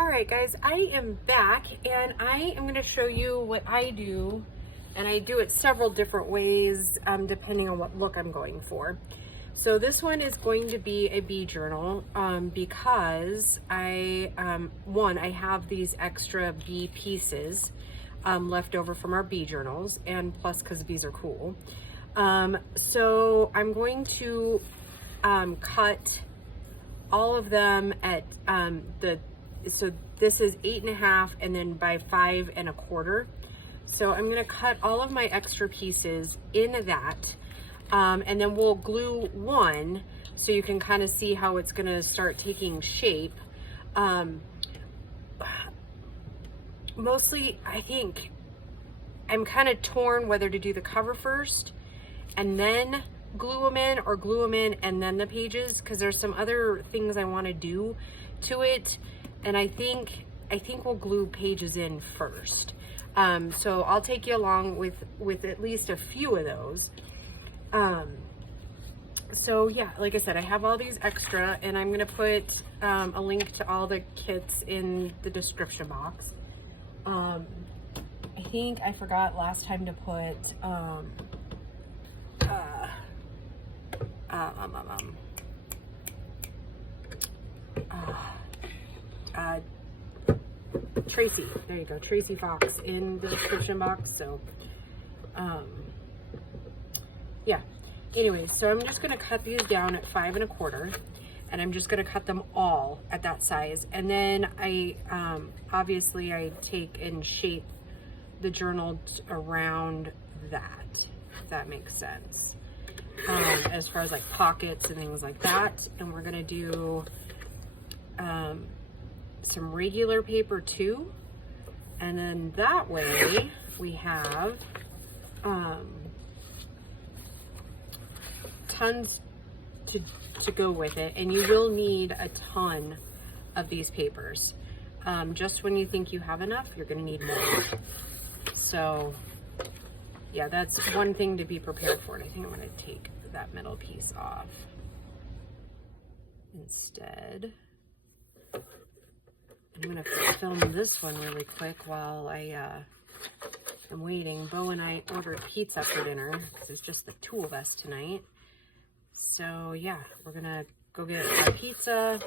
Alright guys, I am back and I am going to show you what I do, and I do it several different ways depending on what look I'm going for. So this one is going to be a bee journal because I have these extra bee pieces left over from our bee journals, and plus because bees are cool. So I'm going to cut all of them at so this is 8.5 and then by 5 1/4. So I'm gonna cut all of my extra pieces in that, and then we'll glue one so you can kind of see how it's gonna start taking shape. Mostly, I think I'm kind of torn whether to do the cover first and then glue them in, or glue them in and then the pages, because there's some other things I want to do to it, and I think we'll glue pages in first. So I'll take you along with at least a few of those. So yeah, like I said, I have all these extra, and I'm gonna put a link to all the kits in the description box. I think I forgot last time to put Tracey, there you go, Tracey Fox in the description box. So yeah, anyway, so I'm just gonna cut these down at 5 1/4, and I'm just gonna cut them all at that size, and then I obviously I take and shape the journal around that, if that makes sense, as far as like pockets and things like that. And we're gonna do some regular paper too, and then that way we have tons to go with it. And you will need a ton of these papers. Just when you think you have enough, you're gonna need more. So yeah, that's one thing to be prepared for. And I think I'm gonna take that middle piece off instead. I'm gonna film this one really quick while I am waiting. Bo and I ordered pizza for dinner because it's just the two of us tonight. So yeah, we're gonna go get our pizza,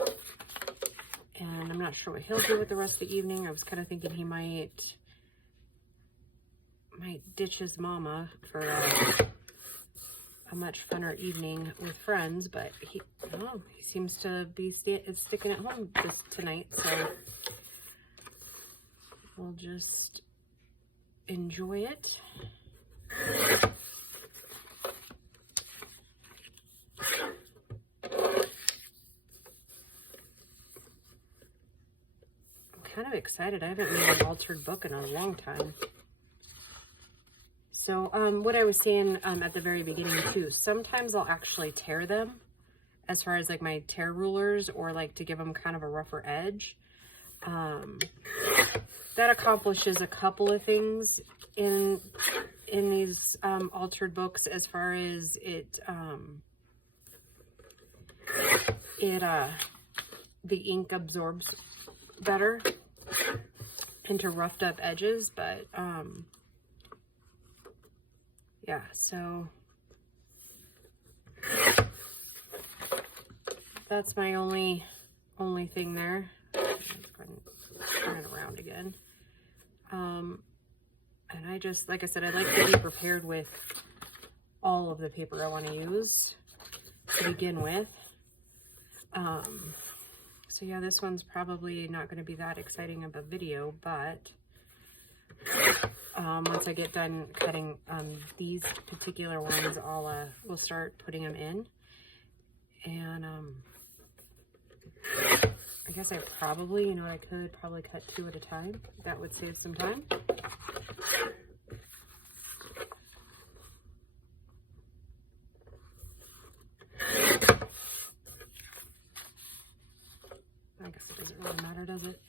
and I'm not sure what he'll do with the rest of the evening. I was kind of thinking he might ditch his mama for a much funner evening with friends, but he seems to be sticking at home tonight, so we'll just enjoy it. I'm kind of excited. I haven't made an altered book in a long time. So what I was saying at the very beginning too, sometimes I'll actually tear them, as far as like my tear rulers, or like to give them kind of a rougher edge. That accomplishes a couple of things in these altered books, as far as the ink absorbs better into roughed up edges, but yeah, so that's my only thing there. Turn it around again. And I just, like I said, I like to be prepared with all of the paper I want to use to begin with. So yeah, this one's probably not going to be that exciting of a video, but once I get done cutting these particular ones, we'll start putting them in. And I guess I probably, I could probably cut 2 at a time. That would save some time. I guess it doesn't really matter, does it?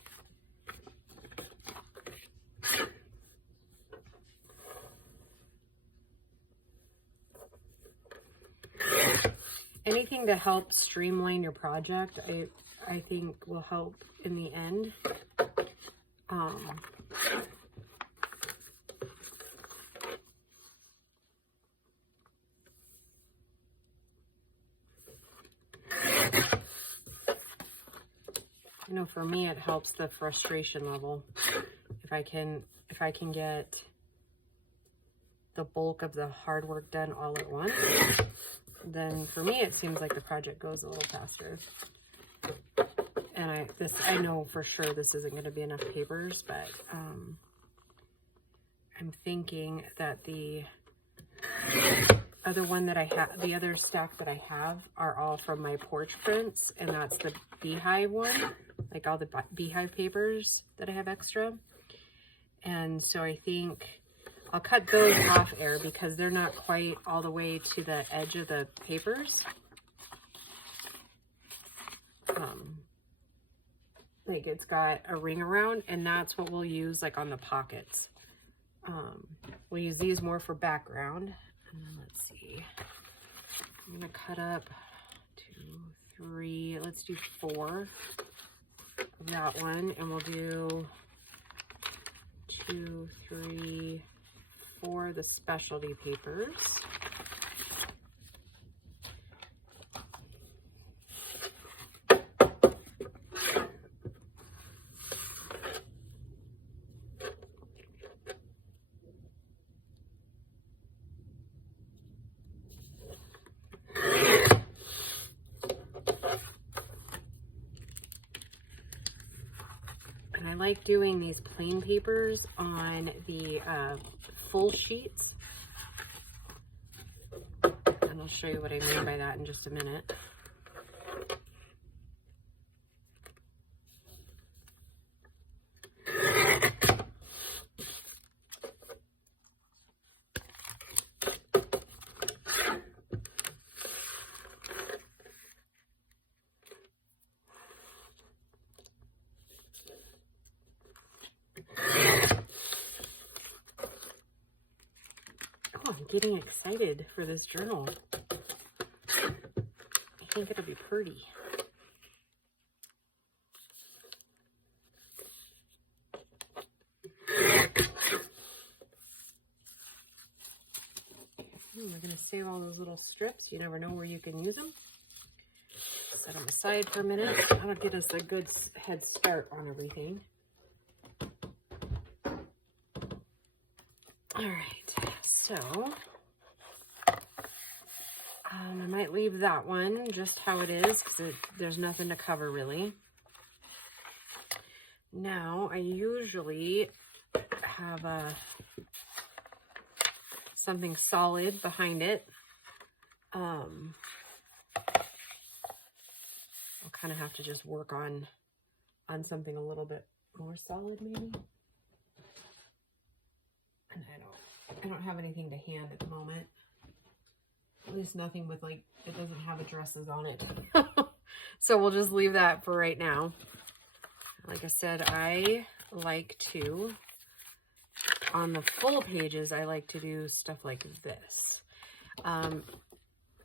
Anything anything to help streamline your project, I think will help in the end. You know, for me, it helps the frustration level. If I can get the bulk of the hard work done all at once, then for me, it seems like the project goes a little faster. And I know for sure this isn't going to be enough papers, but I'm thinking that the other one that I have, the other stack that I have are all from my porch prints, and that's the beehive one, like all the beehive papers that I have extra. And so I think I'll cut those off air because they're not quite all the way to the edge of the papers. Like it's got a ring around, and that's what we'll use like on the pockets. We'll use these more for background. And then let's see, I'm gonna cut up 2, 3, let's do 4 of that one, and we'll do 2, 3, 4 the specialty papers. I like doing these plain papers on the full sheets, and I'll show you what I mean by that in just a minute. I'm getting excited for this journal. I think it'll be pretty. We're going to save all those little strips. You never know where you can use them. Set them aside for a minute. That'll get us a good head start on everything. All right, so I might leave that one just how it is because there's nothing to cover really. Now, I usually have something solid behind it. I'll kind of have to just work on something a little bit more solid maybe. And I don't have anything to hand at the moment. At least nothing with like, it doesn't have addresses on it. So we'll just leave that for right now. Like I said, I like to, on the full pages, I like to do stuff like this.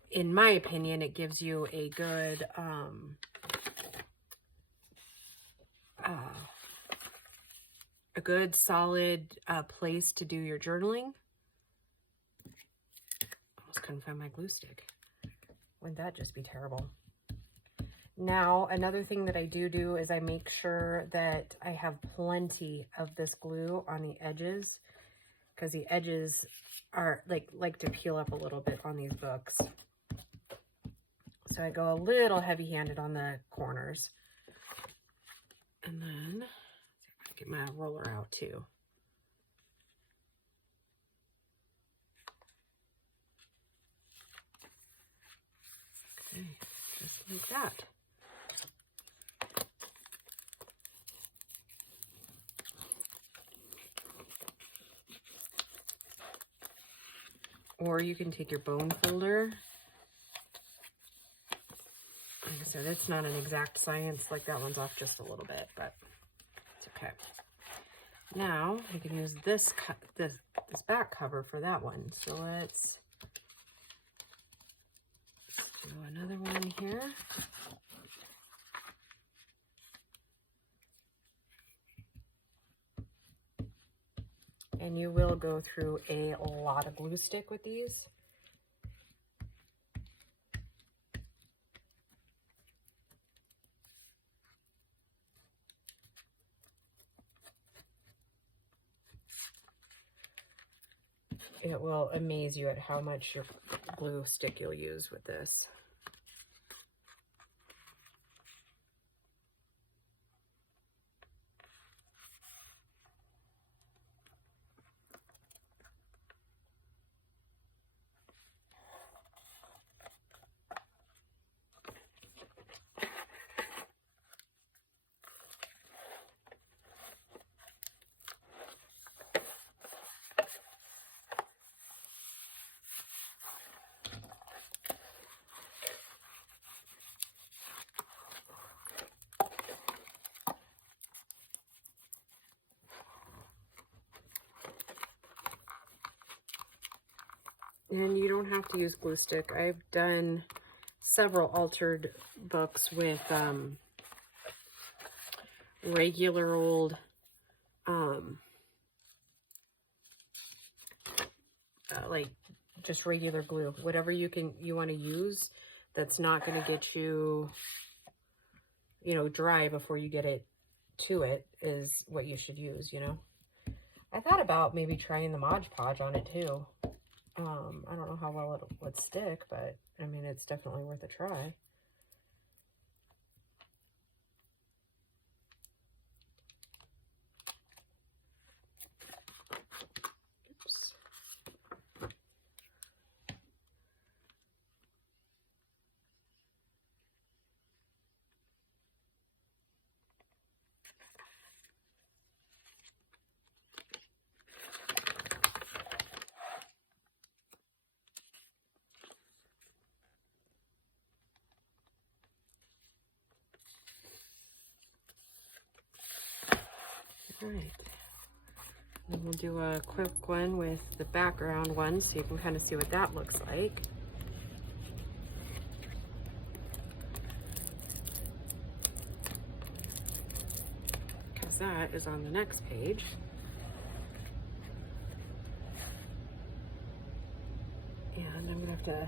In my opinion, it gives you a good, solid place to do your journaling. Almost couldn't find my glue stick. Wouldn't that just be terrible? Now, another thing that I do is I make sure that I have plenty of this glue on the edges, because the edges are like to peel up a little bit on these books. So I go a little heavy-handed on the corners. And then get my roller out too. Okay, just like that. Or you can take your bone folder. Like I said, it's not an exact science, like that one's off just a little bit, but it's okay. Now I can use this back cover for that one. So let's do another one here. And you will go through a lot of glue stick with these. It will amaze you at how much your glue stick you'll use with this. And you don't have to use glue stick. I've done several altered books with regular old like just regular glue, whatever you want to use that's not going to get you, you know, dry before you get it to it is what you should use, you know. I thought about maybe trying the Mod Podge on it too. I don't know how well it would stick, but I mean, it's definitely worth a try. Oops. All right, and we'll do a quick one with the background one so you can kind of see what that looks like. Because that is on the next page. And I'm gonna have to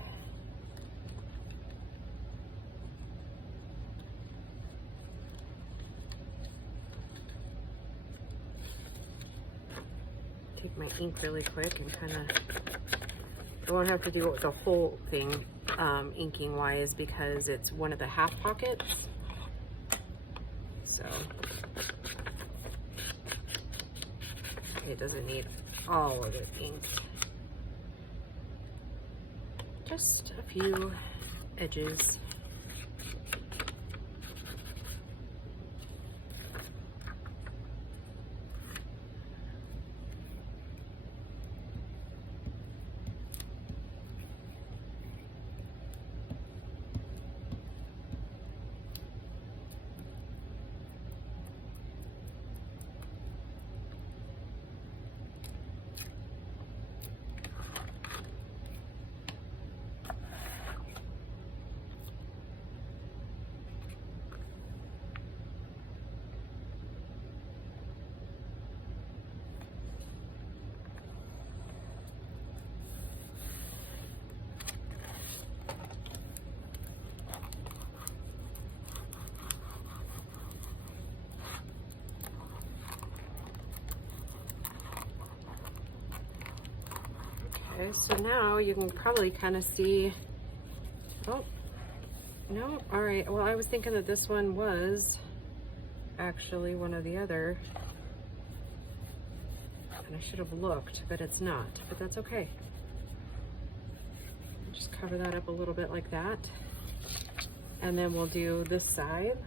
take my ink really quick and kind of, I won't have to do the whole thing inking wise because it's one of the half pockets. So it doesn't need all of it inked. Just a few edges. Okay, so now you can probably kind of see, oh, no, all right. Well, I was thinking that this one was actually one of the other, and I should have looked, but it's not, but that's okay. Just cover that up a little bit like that. And then we'll do this side.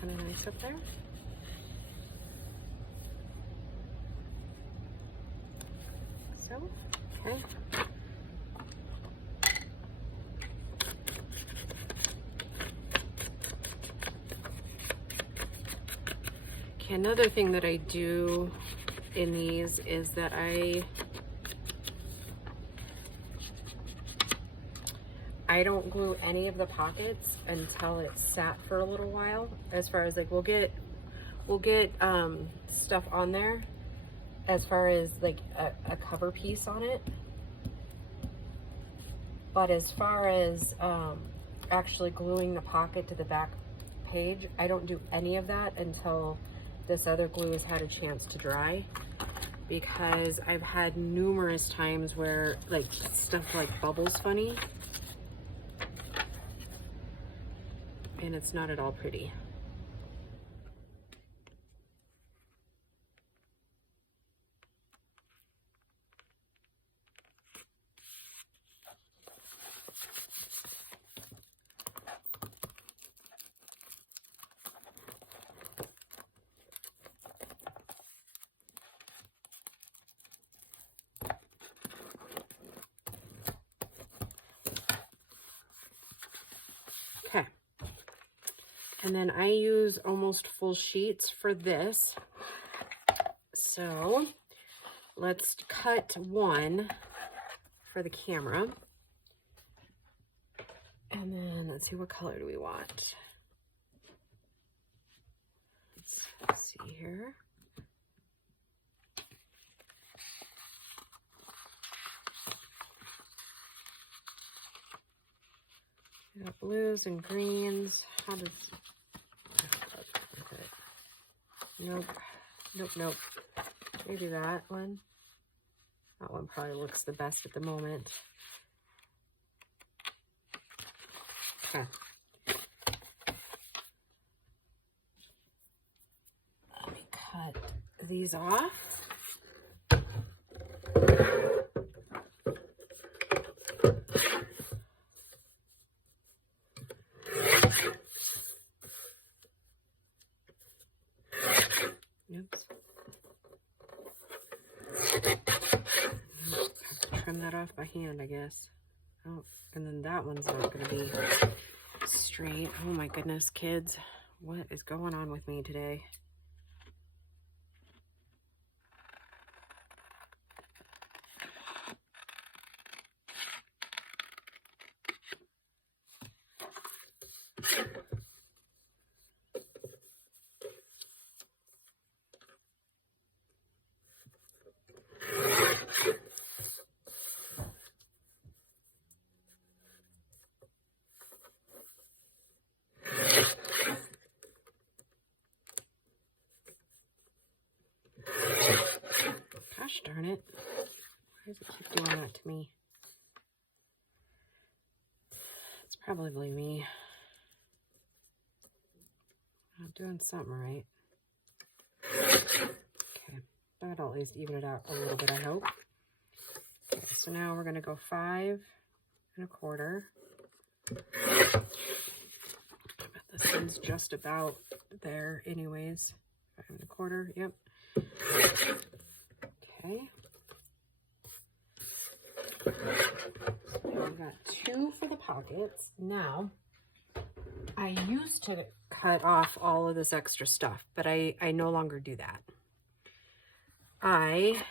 Kind of nice up there. So, Okay. Okay, another thing that I do in these is that I don't glue any of the pockets until it's sat for a little while. As far as like, we'll get stuff on there as far as like a cover piece on it. But as far as actually gluing the pocket to the back page, I don't do any of that until this other glue has had a chance to dry, because I've had numerous times where like stuff like bubbles funny, and it's not at all pretty. Okay. And then I use almost full sheets for this. So let's cut one for the camera. And then let's see, what color do we want? Let's see here. We got blues and greens. How does Nope. Nope, nope. Maybe that one. That one probably looks the best at the moment. Okay. Let me cut these off. Oops. Have to trim that off by hand, I guess. Oh, and then that one's not going to be straight. Oh my goodness, kids. What is going on with me today? Gosh darn it. Why does it keep doing that to me? It's probably me. I'm doing something right. Okay, that'll at least even it out a little bit, I hope. Okay, so now we're gonna go 5 1/4. I bet this one's just about there anyways. 5 1/4, yep. Okay. So we've got 2 for the pockets. Now, I used to cut off all of this extra stuff, but I no longer do that. I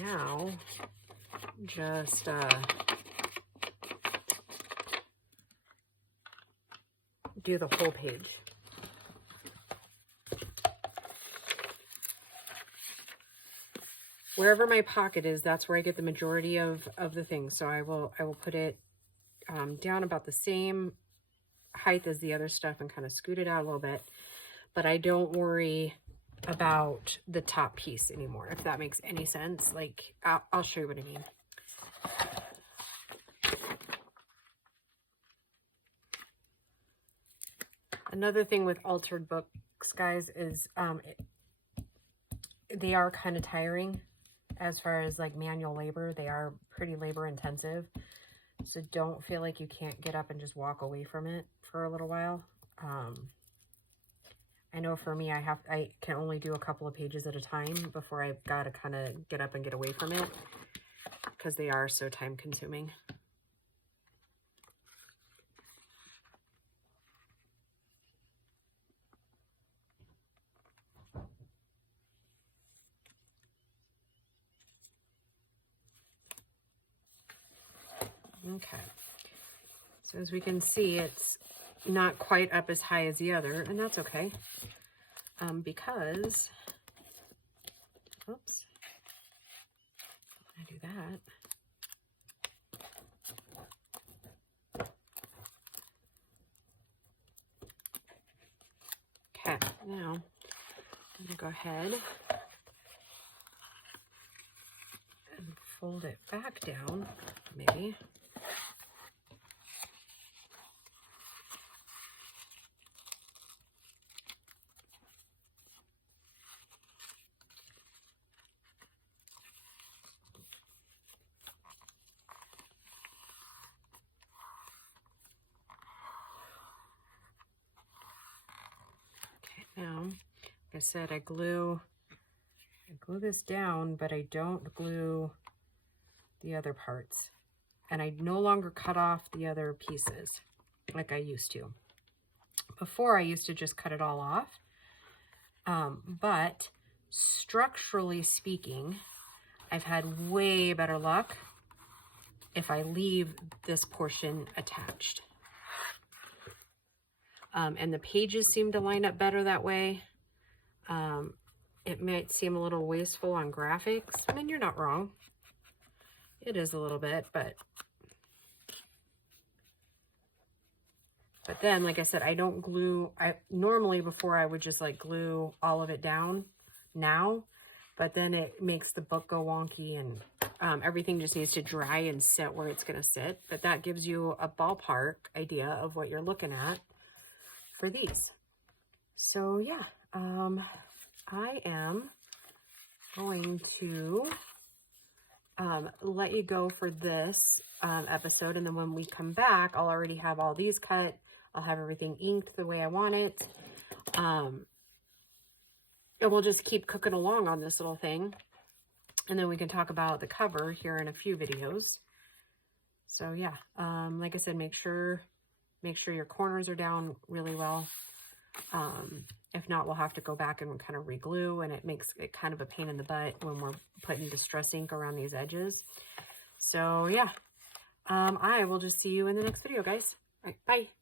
now just do the whole page. Wherever my pocket is, that's where I get the majority of the things. So I will put it down about the same height as the other stuff and kind of scoot it out a little bit. But I don't worry about the top piece anymore, if that makes any sense. Like, I'll show you what I mean. Another thing with altered books, guys, is they are kind of tiring as far as like manual labor. They are pretty labor intensive. So don't feel like you can't get up and just walk away from it for a little while. I know for me, I can only do a couple of pages at a time before I've got to kind of get up and get away from it, because they are so time consuming. Okay, so as we can see, it's not quite up as high as the other, and that's okay, because, oops, I do that. Okay, now I'm gonna go ahead and fold it back down, maybe. Now, like I said, I glue this down, but I don't glue the other parts. And I no longer cut off the other pieces like I used to. Before, I used to just cut it all off. But structurally speaking, I've had way better luck if I leave this portion attached. And the pages seem to line up better that way. It might seem a little wasteful on graphics. I mean, you're not wrong. It is a little bit, but then, like I said, I don't glue. Normally before I would just like glue all of it down now, but then it makes the book go wonky, and everything just needs to dry and sit where it's going to sit. But that gives you a ballpark idea of what you're looking at for these. So yeah, I am going to let you go for this episode, and then when we come back, I'll already have all these cut. I'll have everything inked the way I want it. And we'll just keep cooking along on this little thing, and then we can talk about the cover here in a few videos. So yeah, like I said, make sure your corners are down really well. If not, we'll have to go back and kind of re-glue, and it makes it kind of a pain in the butt when we're putting distress ink around these edges. So yeah, I will just see you in the next video, guys. All right, bye.